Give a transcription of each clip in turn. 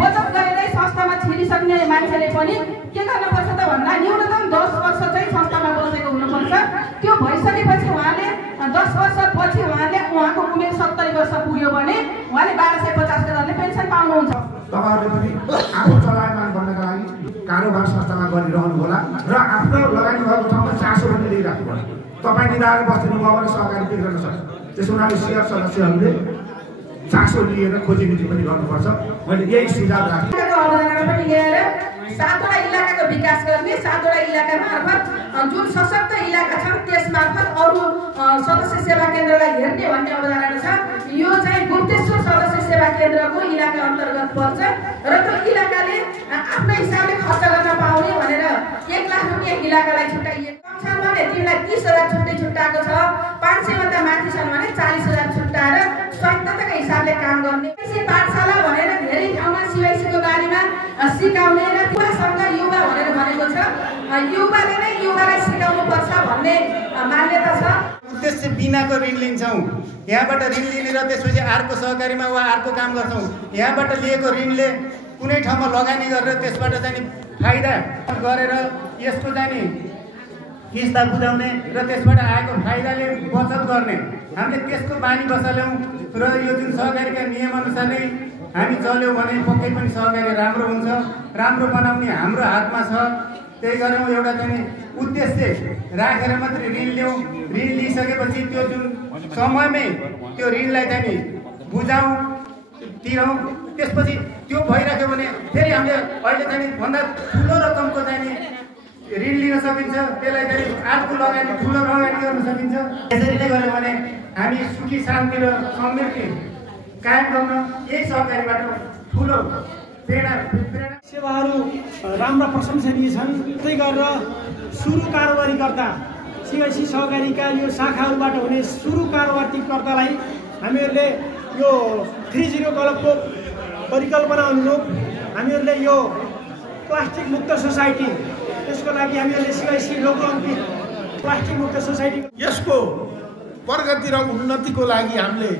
बचत गरेरै संस्थामा छिरिसक्ने मान्छेले पनि के गर्नुपर्छ त भन्दा न्यूनतम 10 वर्ष चाहिँ संस्थामा बसेको हुनुपर्छ। त्यो भइसकेपछि उहाँले 10 वर्षपछि उहाँको उमेर 70 वर्ष पुग्यो भने उहाँले 1250 को दरले पेन्सन पाउनुहुन्छ। तपाईहरुले पनि आफू चलायमान गर्नका लागि कारोबार संस्थामा गरिरहनु होला र आफ्नो लगानी भएको ठाउँमा चासो पनि लिइराख्नु होला। तपाई निधाएर बस्दिनु भयो भने सहकारी बिग्रन सक्छ। त्यसो हुनाले शेयर सदस्यहरूले चासो लिएर खोजी नीति पनि गर्नुपर्छ। मैले यही सुझाव राखेँ। अवधारणा पनि लिएर 7वटा इलाकाको विकास गर्ने, 7वटा इलाका मार्फत जुन सशक्त इलाका छन् त्यस मार्फत अरु सदस्य सेवा केन्द्रलाई हेर्ने भन्ने अवधारणा छ। यो चाहिँ गुप्तेश्वर सदस्य सेवा केन्द्रको इलाका अन्तर्गत पर्छ र त्यो इलाकाले आफ्नो हिसाबले खर्च गर्न पाउने भनेर 1 लाख रुपैयाँ इलाकालाई छुट्याइएको छ भने तिनलाई 30,000 छुट्टै छुट्टाएको छ। 500 भन्दा माथि छन् भने 40,000 छुट्टाएर स्वायत्तताको हिसाबले काम गर्ने। पाठशाला भनेर धेरै ठाउँमा सीवाईसीको बारेमा सिकाउने र युवासँग युवा भनेर भनेको छ। युवाले नै युवालाई सिकाउनु पर्छ भन्ने मान्यता छ। उद्देश्य बिनाको ऋण लिन्छौं, यहाँबाट ऋण लिने र त्यसपछि अर्को सहकारीमा वा अर्को काम गर्छौं। यहाँबाट लिएको ऋणले कुनै ठाउँमा लगानी गरेर त्यसबाट चाहिँ फाइदा गरेर यसको चाहिँ किस्ता बुझाउने र त्यसबाट आएको फाइदाले बचत गर्ने हामीले त्यसको बानी बसाल्यौं र यो जुन सहकारीका नियम अनुसार नै हामी चल्यौं भने पक्कै पनि सहकारी राम्रो हुन्छ। राम्रो बनाउने हाम्रो हातमा छ। त्यही गरौँ, एउटा चाहिँ उद्देश्य राखेर मात्रै ऋण लियौं। ऋण लिइसकेपछि त्यो जुन समयमै त्यो ऋणलाई चाहिँ बुझाउँ, तिरौँ। त्यसपछि त्यो भइराख्यो भने फेरि हामीले अहिले चाहिँ भन्दा ठुलो रकमको चाहिँ ऋण लिन सकिन्छ। त्यसलाई चाहिँ अर्को लगानी ठुलो लगानी गर्न सकिन्छ। यसरी नै गर्यो भने हामी सुखी शान्ति र समृद्धि कायम गर्न यही सहकारीबाट ठुलो प्रेरणा सेवाहरू राम्रा प्रशंसनीय छन्। त्यही गरेर सुरु कारोबारीकर्ता सीआईसी सहकारीका यो शाखाहरूबाट हुने सुरु कारोबारीकर्तालाई हामीहरूले यो 30 क्लबको परिकल्पना अनुरूप हामीहरूले यो प्लास्टिक मुक्त सोसाइटी, त्यसको लागि हामीहरूले सीआईसी लोगो अङ्कित प्लास्टिक मुक्त सोसाइटी, यसको प्रगति र उन्नतिको लागि हामीले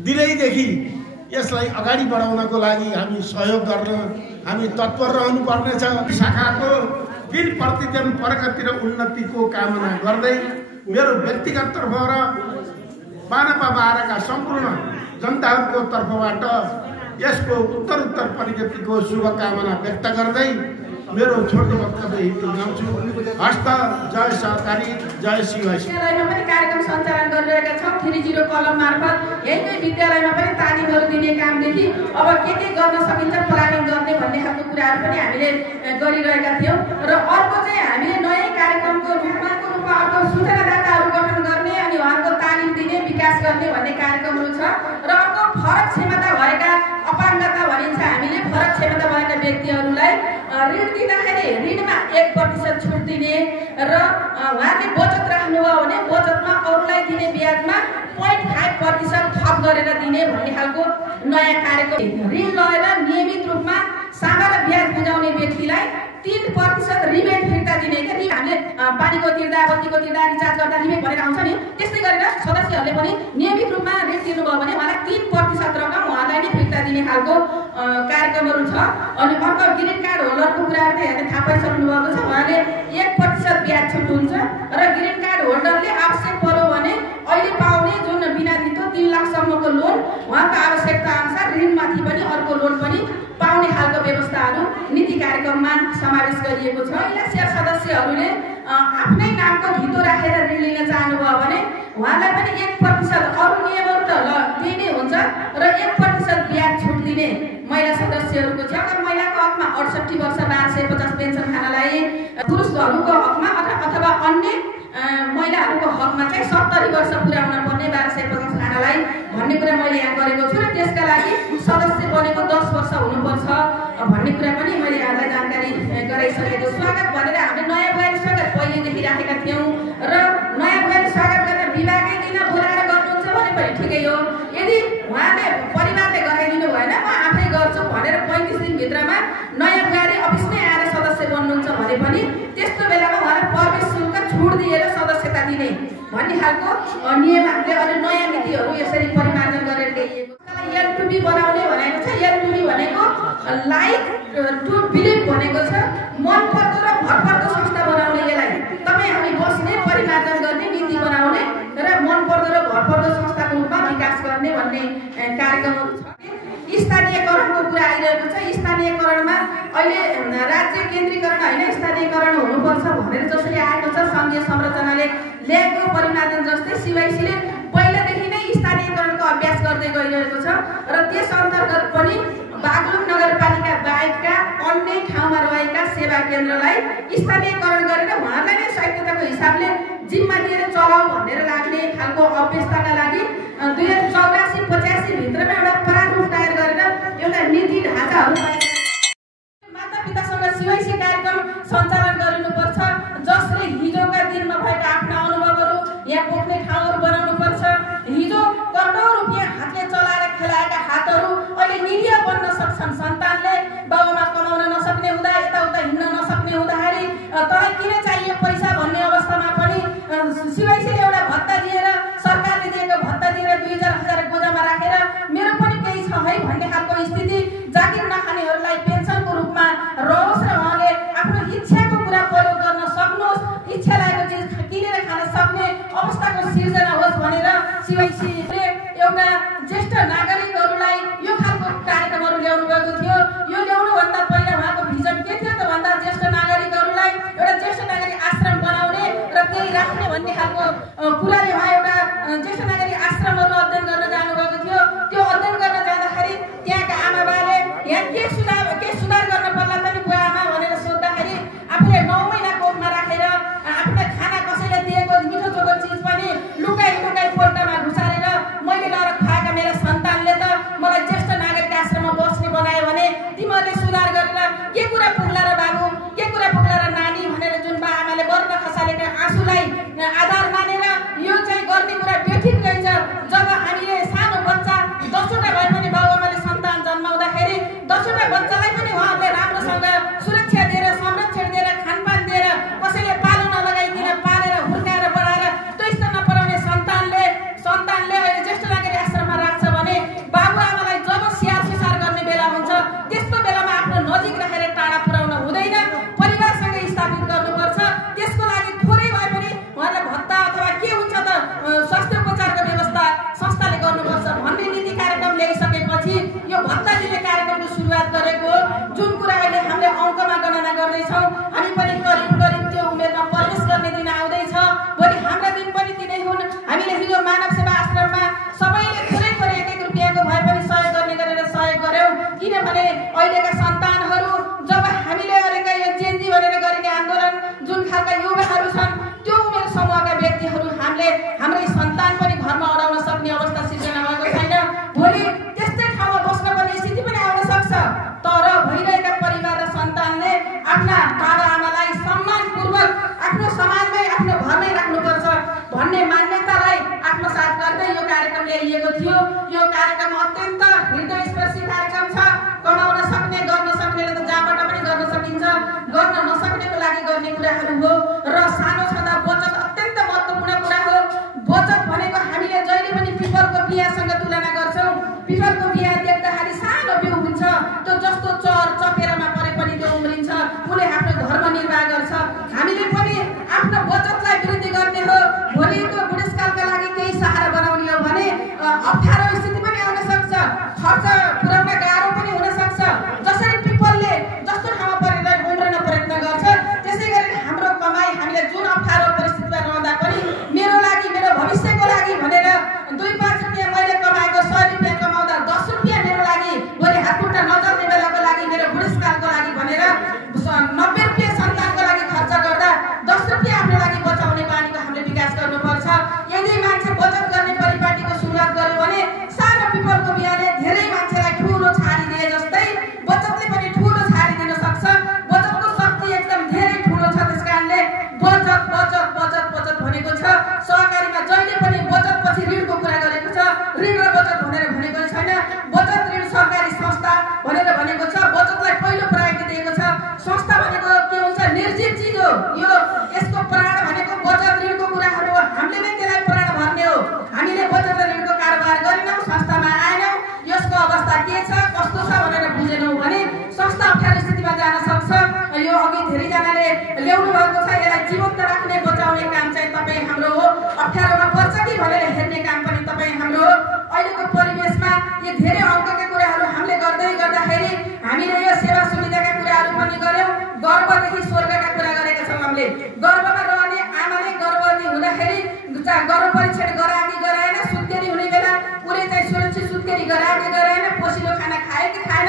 दिनैदेखि यसलाई अगाडि बढाउनको लागि हामी सहयोग गर्न हामी तत्पर रहनुपर्नेछ। शाखाको दिन प्रतिदिन प्रगति र उन्नतिको कामना गर्दै मेरो व्यक्तिगत तर्फ र पानपा बाह्रका सम्पूर्ण जनताहरूको तर्फबाट यसको उत्तरोत्तर प्रगतिको शुभकामना व्यक्त गर्दै मेरो छोटो वक्तव्य टुङ्गाउँछु। हस्त। जय सहकारी, जय सीआईसी। विद्यालयमा पनि कार्यक्रम सञ्चालन गरिरहेका छौँ। 30 कलम मार्फत यहीकै विद्यालयमा पनि तालिमहरू दिने कामदेखि अब के गर्न सकिन्छ प्लानिङ गर्ने भन्ने खालको कुराहरू पनि हामीले गरिरहेका थियौँ। र अर्को चाहिँ हामीले नयाँ कार्यक्रमको रूपमा अर्को सूचनादाताहरू गठन गर्ने अनि उहाँहरूको तालिम दिने, विकास गर्ने भन्ने कार्यक्रमहरू छ। र अर्को फरक क्षमता भएका, अपाङ्गता भनिन्छ हामीले, फरक क्षमता भएका व्यक्तिहरूलाई ऋण दिँदाखेरि ऋणमा 1% छुट दिने र उहाँले बचत राख्नुभयो भने बचतमा अरूलाई दिने ब्याजमा 0.5% थप गरेर दिने भन्ने खालको नयाँ कार्यक्रम। ऋण लिएर नियमित रूपमा सामान्य ब्याज बुझाउने व्यक्तिलाई 3% रिबेट फिर्ता दिने। हामीले पानीको तिर्दा, बत्तीको तिर्दा, रिचार्ज गर्दा रिबेट भनेर आउँछ नि, त्यस्तै गरेर सदस्यहरूले पनि नियमित रूपमा ऋण तिर्नुभयो भने उहाँलाई 3% रकम उहाँलाई नै फिर्ता दिने खालको कार्यक्रमहरू छ। अनि अर्को ग्रिन कार्ड होल्डरको कुराहरू चाहिँ यहाँले थाहा पाइसक्नु भएको छ। उहाँले 1% ब्याज छुट हुन्छ र ग्रिन कार्ड होल्डरले आवश्यक पर्यो भने अहिले पाउने जुन बिना धितो 3 लाखसम्मको लोन उहाँको आवश्यकता अनुसार ऋणमाथि पनि अर्को लोन पनि पाउने खालको व्यवस्थाहरू नीति कार्यक्रममा समावेश गरिएको छ। शेयर सदस्यहरूले आफ्नै नामको धितो राखेर ऋण लिन चाहनुभयो भने उहाँलाई पनि 1% अरू नियमहरू त दिने हुन्छ र 1% ब्याज छुट दिने महिला सदस्यहरूको छ। महिलाको हकमा 68 वर्ष 1250 पेन्सन खानलाई, पुरुषहरूको हकमा अथवा अन्य महिलाहरूको हकमा चाहिँ 70 वर्ष पुरा हुन पर्ने 1250 खानलाई भन्ने कुरा मैले यहाँ गरेको छु। र त्यसका लागि सदस्य बनेको 10 वर्ष हुनुपर्छ भन्ने कुरा पनि मैले यहाँलाई जानकारी गराइसकेको। स्वागत भनेर हामीले नयाँ बुहारी स्वागत पहिलेदेखि राखेका थियौँ र नयाँ बुहारी स्वागत गर्न विभागै दिन बोलाएर गर्नुहुन्छ भने पनि ठिकै हो। यदि उहाँले परिवारले गराइदिनु भएन म आफै गर्छु भनेर 35 दिनभित्रमा नयाँ बुहारी अफिसमै आएर सदस्य बन्नुहुन्छ भने पनि त्यस्तो बेलामा उहाँलाई प्रवेश शुल्क छुट दिएर सदस्यता दिने भन्ने खालको नियम हामीले अनि नयाँ नीतिहरू यसरी परिमार्जन गरेर ल्याइएको छ। एल2बी बनाउने भनेको छ। एल2बी भनेको लाइक टु बिलिभ भनेको छ मनपर्दो र भरपर्दो संस्था बनाउने। यसलाई तपाईँ हामी बस्ने परिमार्जन गर्ने नीति बनाउने र मनपर्दो र भरपर्दो संस्थाको रूपमा विकास गर्ने भन्ने कार्यक्रमहरू छ। स्थानीयकरणको कुरा आइरहेको छ। स्थानीयकरणमा अहिले राज्य केन्द्रीकरण होइन स्थानीयकरण हुनुपर्छ भनेर जसरी आएको छ सङ्घीय संरचनाले ल्याएको परिमार्जन जस्तै सिवाइसीले पहिलादेखि नै स्थानीयकरणको अभ्यास गर्दै गइरहेको छ र त्यस अन्तर्गत पनि बागलुङ नगरपालिका बाहेकका अन्य ठाउँमा रहेका सेवा केन्द्रलाई स्थानीयकरण गरेर उहाँलाई नै स्वायत्तताको हिसाबले जिम्मा दिएर चलाऊ भनेर लाग्ने खालको अभ्यस्तका लागि 2084-85 भित्रमा एउटा प्रारूप तयार गरेर एउटा नीति ढाँचाहरू मातापितासँग सिवाइसी कार्यक्रम सञ्चालन गरिनुपर्छ जसले हिजोका दिनमा भएका आफ्ना अनुभवहरू यहाँ पोख्ने ठाउँहरू बनाउनुपर्छ। हिजो करोडौँ रुपियाँ हातले चलाएर खेलाएका हातहरू अहिले निरीह बन्न सक्छन्। सन्तानले बाबुमा कमाउन नसक्ने हुँदा यताउता हिँड्न नसक्ने हुँदाखेरि तँलाई किन चाहियो पैसा भन्ने अवस्थामा पनि सिवाइसीले एउटा भत्ता दिएर सरकारले दिएको भत्ता दिएर 2000 गोजामा राखेर मेरो पनि केही छ है भन्ने खालको स्थिति जागिर नखानेहरूलाई पेन्सनको रूपमा रहोस् र उहाँले आफ्नो इच्छाको कुरा प्रयोग गर्न सक्नुहोस्, इच्छा लागेको चिज किनेर खान सक्ने अवस्थाको सिर्जना होस् भनेर सिवाइसीले एउटा ज्येष्ठ नागरिकहरूलाई यो खालको कार्यक्रमहरू ल्याउनु भएको थियो। यो ल्याउनुभन्दा पहिला उहाँको भिजन के थियो त भन्दा ज्येष्ठ नागरिकहरूलाई एउटा ज्येष्ठ नागरिक आश्रम बनाउने र त्यही राख्ने भन्ने खालको कुराले उहाँ एउटा ज्येष्ठ नागरिक आश्रमहरू अध्ययन गर्न जानुभएको थियो। त्यो अध्ययन गर्न जाँदाखेरि त्यहाँका आमाबाले यहाँ के सुधार गर्न पर्ला त नि बुवा आमा भनेर सोद्धाखेरि आफूले 9 महिना कोखमा राखेर आफ्नो खाना कसैले दिएको मिठो चोखो चिज पनि लुकाई पोल्टामा घुसारेर मैले लगेर खुवाएका मेरा सन्तानले त मलाई ज्येष्ठ नागरिक आश्रममा बस्ने बनायो भने तिमीहरूले सुधार गरेर के कुरा पुग्ला र बाबु के कुरा पुग्ला र नानी भनेर जुन बा आमाले बर्न खसालेका आँसुलाई आधार मानेर यो चाहिँ गर्ने कुरा बेठिक रहेछ। जब हामीले सानो बच्चा 10वटा भए पनि बाबुआमाले सन्तान जन्माउँदाखेरि 10वटा बच्चालाई पनि उहाँहरूले राम्रोसँग सुरक्षा दिएर संरक्षण दिएर खानपान दिएर कसैले पालो नलगाइकन पालेर हुर्काएर बढाएर त्यो स्तर नपराउने सन्तानले अहिले ज्येष्ठ नागरिक आश्रममा राख्छ भने बाबुआमालाई जब स्याहार सुसार गर्ने बेला हुन्छ त्यस्तो बेलामा आफ्नो नजिक राखेर टाढा पुर्याउन हुँदैन, परिवारसँगै स्थापित गर्नुपर्छ। त्यसको लागि थोरै भए पनि उहाँलाई भत्ता अथवा के हुन्छ त स्वास्थ्य उपचारको व्यवस्था संस्थाले गर्नुपर्छ भन्ने नीति कार्यक्रम ल्याइसकेपछि यो भत्ता दिने कार्यक्रमको सुरुवात गरेको जुन कुरा अहिले हामीले अङ्कमा गणना गर्दैछौँ हामी पनि करिब त्यो उमेरमा प्रवेश गर्ने दिन आउँदैछ। भोलि हाम्रा दिन पनि तिनै हुन्। हामीले हिजो मानव सेवा आश्रममा सबैले थोरै 1 रुपियाँको भए पनि सहयोग गर्ने गरेर सहयोग गर्यौँ किनभने अहिलेका सन्तानहरू जब हामीले गरेका यो चेन्जी भनेर गरिने आन्दोलन जुन खालका युवाहरू छन् त्यो उमेर समूहका व्यक्तिहरू हामीले हाम्रै सन्तान पनि घरमा अडाउन सक्ने अवस्था सिर्जना भएको छैन। भोलि त्यस्तै ठाउँमा बस्न पर्ने स्थिति पनि आउन सक्छ। तर भइरहेका परिवार र सन्तानले आफ्ना बाबा आमालाई सम्मानपूर्वक आफ्नो समाजमै आफ्नो घरमै राख्नुपर्छ भन्ने मान्यतालाई आत्मसात गर्दै यो कार्यक्रम ल्याइएको थियो। यो कार्यक्रम अत्यन्त हृदयस्पर्शी कार्यक्रम छ। कमाउन सक्ने गर्न सक्नेले त जहाँबाट पनि गर्न सकिन्छ, गर्न नसक्नेको लागि गर्ने कुराहरू हो र सानो छँदा बचत अत्यन्त महत्त्वपूर्ण कुरा हो। बचत भनेको हामीले जहिले पनि पिपलको बिहासँग तुलना गर्छौँ। पिपलको बिहा देख्दाखेरि सानो बिउ हुन्छ, त्यो जस्तो चर चपेरामा परे पनि त्यो उम्रिन्छ, उसले आफ्नो धर्म निर्वाह गर्छ। हामीले पनि आफ्नो बचतलाई वृद्धि गर्ने हो। भोलिको बुढेसकालका लागि केही सहारा बनाउने हो भने अप्ठ्यारो स्थिति पनि आउन सक्छ, खर्च पुर्याउन गाह्रो पनि हुन सक्छ। जसरी पिपलले जस्तो ठाउँमा परेर उम्रन प्रयत्न गर्छ त्यसै गरी हाम्रो कमाइ हामीले जुन अप्ठ्यारो परिस्थितिमा रहँदा पनि मेरो लागि मेरो भविष्यको लागि भनेर 2-5 रुपियाँ मैले कमाएको 100 रुपियाँ कमाउँदा 10 रुपियाँ मेरो लागि भोलि हातखुट्टा नचल्ने बेलाको लागि मेरो बुढेसकालको लागि भनेर 90 रुपियाँ सन्तानको लागि खर्च गर्दा 10 रुपियाँ आफ्नो लागि बचाउने बानीको हामीले विकास गर्नुपर्छ। सस्ता अप्ठ्यारो स्थितिमा जान सक्छ। यो अघि धेरैजनाले ल्याउनु भएको छ। यसलाई जीवन्त राख्ने बचाउने काम चाहिँ तपाईँ हाम्रो हो। अप्ठ्यारोमा पर्छ कि भनेर हेर्ने काम पनि तपाईँ हाम्रो हो। अहिलेको परिवेशमा यो धेरै अङ्कका कुराहरू हामीले गर्दै गर्दाखेरि हामीले यो सेवा सुविधाका कुराहरू पनि गऱ्यौँ। गर्भदेखि स्वर्गका कुरा गरेका छौँ हामीले। गर्भमा रहने आमाले गर्भवती हुँदाखेरि गर्भ परीक्षण गराए कि गराएन, सुत्केरी हुने बेला उसले चाहिँ सुरक्षित सुत्केरी गराए कि गराएन, पोसिलो खाना खाए कि खाएन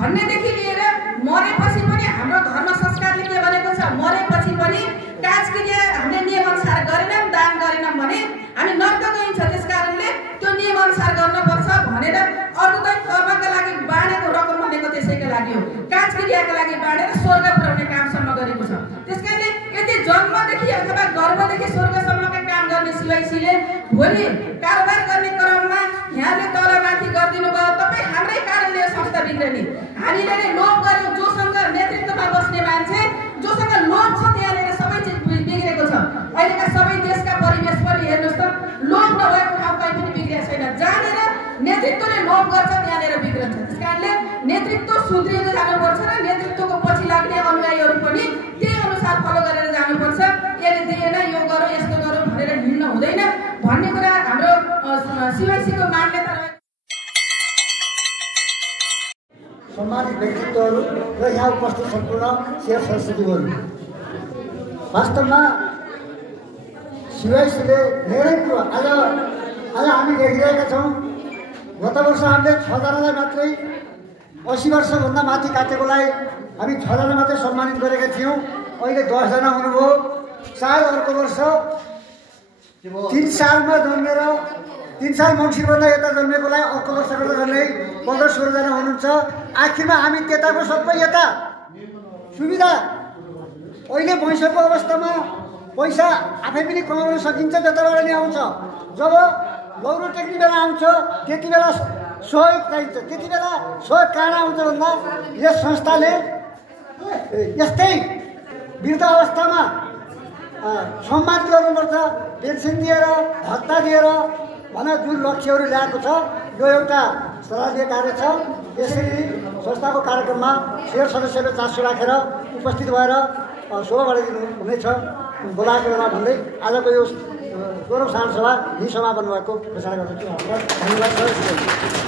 भन्नेदेखि लिएर मरेपछि पनि हाम्रो धर्म संस्कारले के भनेको छ, मरेपछि पनि काजक्रिया हामीले नियमअनुसार गरेनौँ, दान गरेनौँ भने हामी नर्क गइन्छ। त्यस कारणले त्यो नियमअनुसार गर्नुपर्छ भनेर अरू त कर्मका लागि बाँडेको रकम भनेको त्यसैका लागि हो। काजक्रियाका लागि बाँडेर स्वर्ग पुर्याउने कामसम्म गरेको छ। त्यस कारणले यदि जन्मदेखि अथवा गर्भदेखि स्वर्गसम्मका काम गर्ने सिवाइसीले भोलि कारोबार गर्ने क्रममा यहाँले तलमाथि गरिदिनु भयो, तपाईँ हाम्रै कारणले यो संस्था बिग्रने। हामीले लोभ गर्यौँ। जोसँग नेतृत्वमा बस्ने मान्छे जोसँग लोभ छ त्यहाँनिर सबै चिज बिग्रेको छ। अहिलेका सबै देशका परिवेश पनि हेर्नुहोस् त, लोभ नभएको ठाउँ कहीँ पनि बिग्रेको छैन। जहाँनिर नेतृत्वले लोभ गर्छ त्यहाँनिर बिग्रन्छ। त्यस कारणले नेतृत्व सुध्रिँदै जानुपर्छ र नेतृत्वको पछि लाग्ने अनुयायीहरू पनि त्यही अनुसार फलो गरेर जानुपर्छ। यसले दिएन यो गरौँ यस्तो गरौँ भनेर हिँड्नु हुँदैन भन्ने कुरा हाम्रो सिवाइसीको मान्यता रहेको। सम्मानित व्यक्तित्वहरू र यहाँ उपस्थित सम्पूर्ण सेवा संस्कृतिहरू, वास्तवमा सिवाइसीले धेरै कुरो आज हामी देखिरहेका छौँ। गत वर्ष हामीले 6 जनालाई मात्रै 80 वर्षभन्दा माथि काटेकोलाई हामी 6 जना मात्रै सम्मानित गरेका थियौँ। अहिले 10 जना हुनुभयो। सायद अर्को वर्ष 3 सालमा जन्मेर 3 साल मङ्सिरभन्दा यता जन्मेकोलाई अर्को वर्ष गर्दा झन्डै 15-16 जना हुनुहुन्छ। आखिरमा हामी त्यताको सबै यता सुविधा। अहिले भैँसको अवस्थामा पैसा आफै पनि कमाउन सकिन्छ, जताबाट नि आउँछ। जब लौरो टेक्ने बेला आउँछ त्यति बेला सहयोग चाहिन्छ। त्यति बेला सहयोग कहाँ आउँछ भन्दा यस संस्थाले यस्तै वृद्ध अवस्थामा सम्मान गर्नुपर्छ, पेन्सन दिएर भत्ता दिएर भनेर जुन लक्ष्यहरू ल्याएको छ यो एउटा सराहनीय कार्य छ। यसरी संस्थाको कार्यक्रममा शेर सदस्यले चासो राखेर उपस्थित भएर शोभा बढाइदिनु हुनेछ बोलाएको बेला भन्दै आजको यो 16औं साधारण सभा यही समापन भएको घोषणा गर्दछु। धन्यवाद।